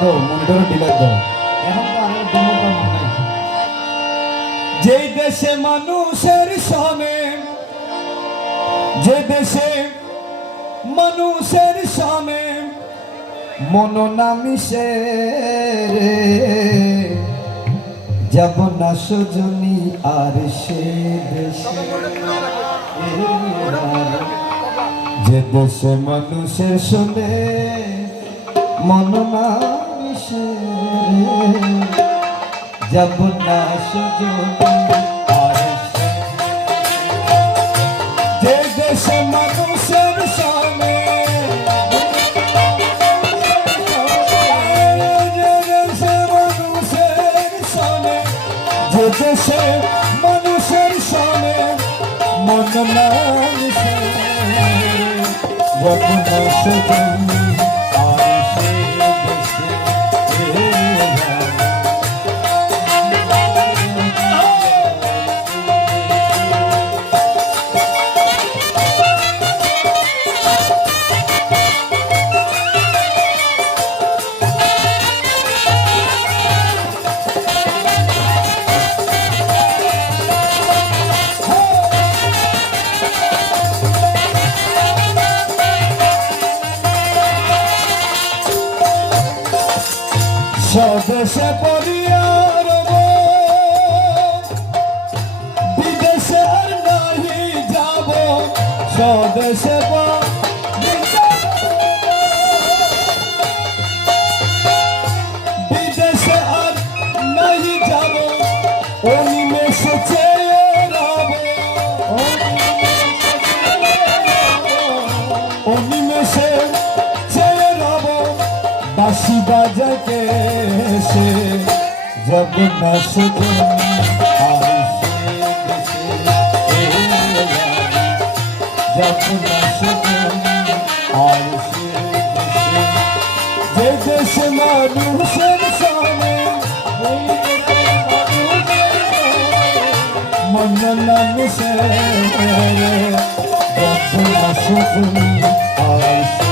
দাও মনিটরে ডিলাইট দাও এখন তো আর ডেমোটা মনে নাই যেই দেশে মানুষের সনে যে দেশে মানুষের সনে মন না মিশে যাব না সজনী আর সে দেশে যে দেশে মানুষের শোনে মন না মিশে যাব না সজনী আর সে যে দেশে মানুষের শোনে দেশে মানুষের সনে মন না মিশে যাব না সজনী আর সে দেশে স্বদেশে পরিয়ার বিদেশে আর নাহি যাব স্বদেশে বিদেশে আর নাহি যাব অনিমেষে চেয়ে রব অনিমেষে চেয়ে রব বাঁশি বাজাতে সে যাব না সজনী আর সে দেশে যাব না সজনী আর সে দেশে যে দেশে মানুষের সনে মন না মিশে যাব না সজনী আর সে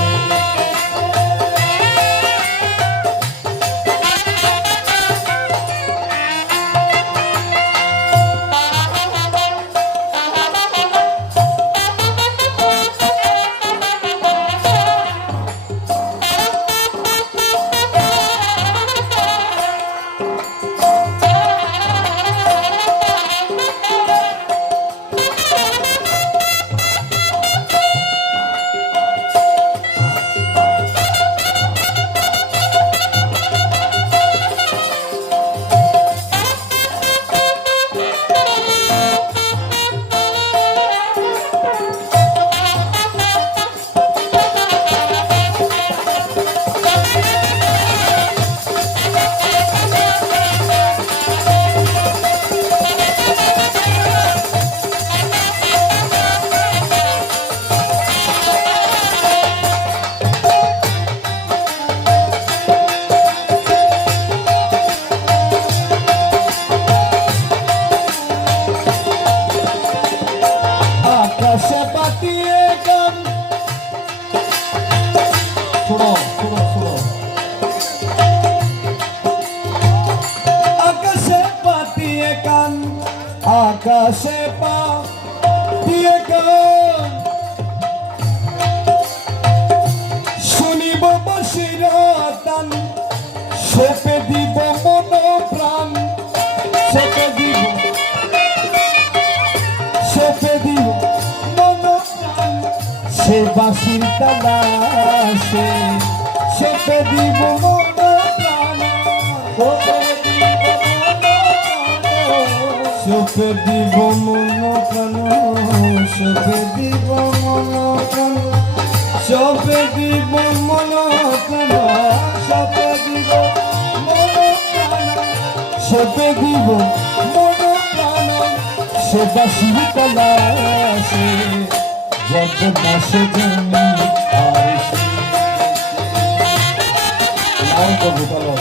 আকাশে পাতিয়ে গান শুনো শুনো শুনো আকাশে পাতিয়ে গান আকাশে পাতিয়ে গান শুনিব বাঁশির তান সেপে দিব মন প্রাণ সেপে দিব সেপে দিব সে বাঁশির তালা সেপে দিব মন প্রাণ সেপে দিব মন প্রাণ সেপে দিব মন প্রাণ সেপে দিব মন প্রাণ সেপে দিব মন প্রাণ সেপে দিব মন প্রাণ সে বাঁশির তালা যাব না সজনী আর সে নাও কবি বলো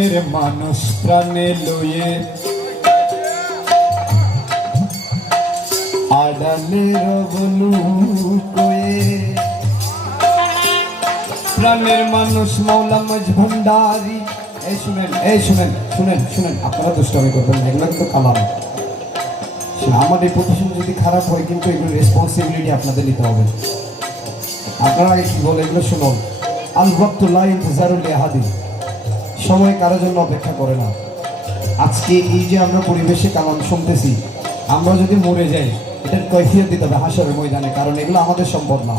প্রাণের মানুষ প্রাণে লয়ে আড়ালের বলু কয়ে প্রাণের মানুষ মৌলা মজ ভান্ডারি। এই শুনেন, এই শুনেন, শুনেন, শুনেন, আপনারা দুষ্টামি করবেন না, এগুলো কিন্তু কালাম। আমার রেপুটেশন যদি খারাপ হয় কিন্তু এগুলো রেসপন্সিবিলিটি আপনাদের নিতে হবে। আপনারা কি বলে এগুলো শুনুন। আল ওয়াক্তুল্লাহ ইন্তজারুল লিআহাদি, সময় কারোর জন্য অপেক্ষা করে না। আজকে এই যে আমরা পরিবেশে কালাম শুনতেছি, আমরা যদি মরে যাই এটার কৈফিয়ত দিতে হবে হাসরের ময়দানে, কারণ এগুলো আমাদের সম্পদ না।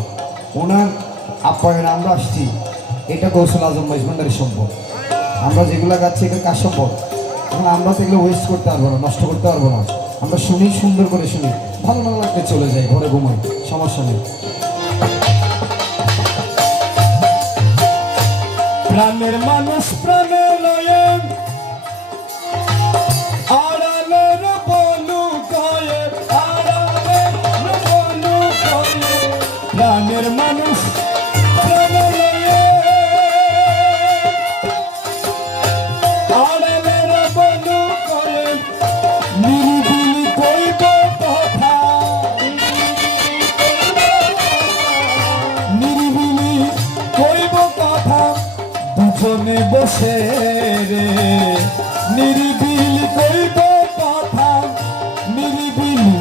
ওনার আপ্যায়নে আমরা আসছি, এটা কৌশল আজম মাইজভান্ডারের সম্পদ। আমরা যেগুলো গাচ্ছি এটা কার সম্পদ? এবং আমরা তো এগুলো ওয়েস্ট করতে পারবো না, নষ্ট করতে পারবো না। আমরা শুনি, সুন্দর করে শুনি, ভালো না লাগলে চলে যাই, ঘরে ঘুমাই, সমস্যা নেই। প্রাণের মানুষ প্রাণে লয়ে আড়ালের বলু কয়ে, আড়ালের বলু কয়ে প্রাণের মানুষ প্রাণে লয়ে আড়ালের বলু কয়ে নিরিবিলি কইব কথা, নিরিবিলি কইব কথা দুজনে বসে রে, নিরিবিলি কইব কথা, নিরিবিলি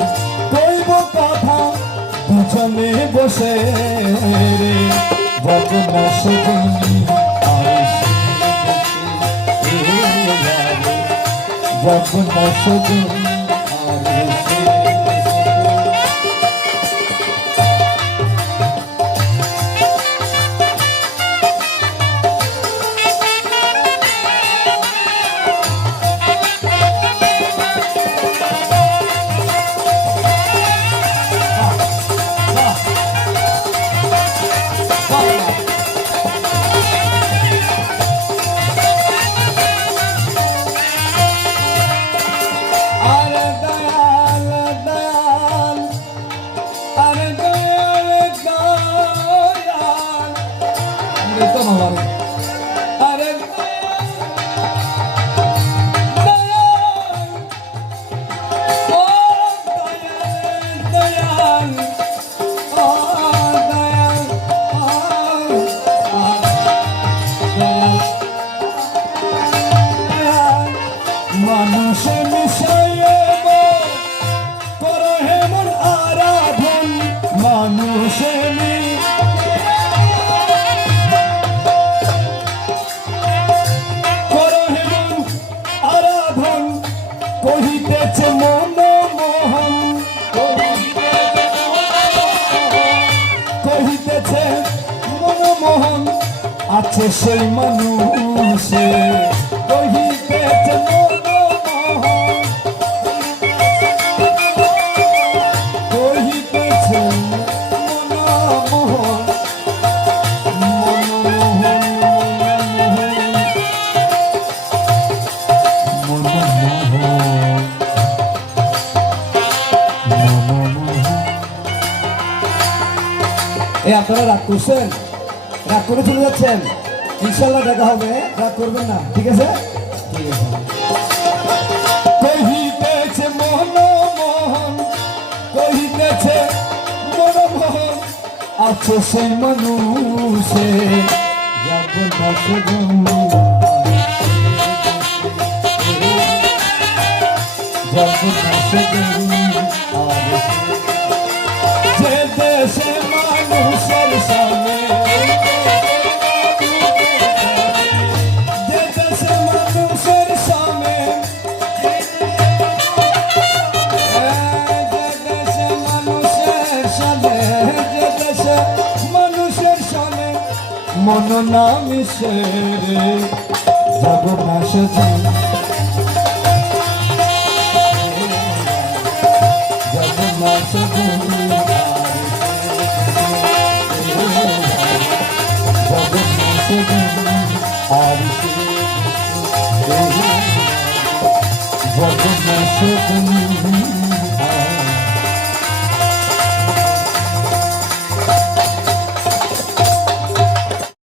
কইব কথা দুজনে বসে রে। বদনা সজনী বদনা সজনী মানুষে মিশাইয়ে করো হেমন আরাধন, মানুষে করো হেমন আরাধন কহিতেছে মনমোহন, কহিতেছে মনমোহন আছে সেই মানুষে, কহিতেছে আপনারা রাগ করছেন, রাগ করে চলে যাচ্ছেন, ইনশাল্লাহ দেখা হবে, রাগ করবেন না, ঠিক আছে? ঠিক আছে। কহিতেছে মনমোহন, কহিতেছে মনমোহন আছে সেই মানুষে, যে দেশে মানুষের সামনে, যে দেশে মানুষের সামনে, যে দেশে মানুষের সামনে, যে দেশে মানুষের সামনে মন না মিশে রে, জগন্নাথ জগন্নাথ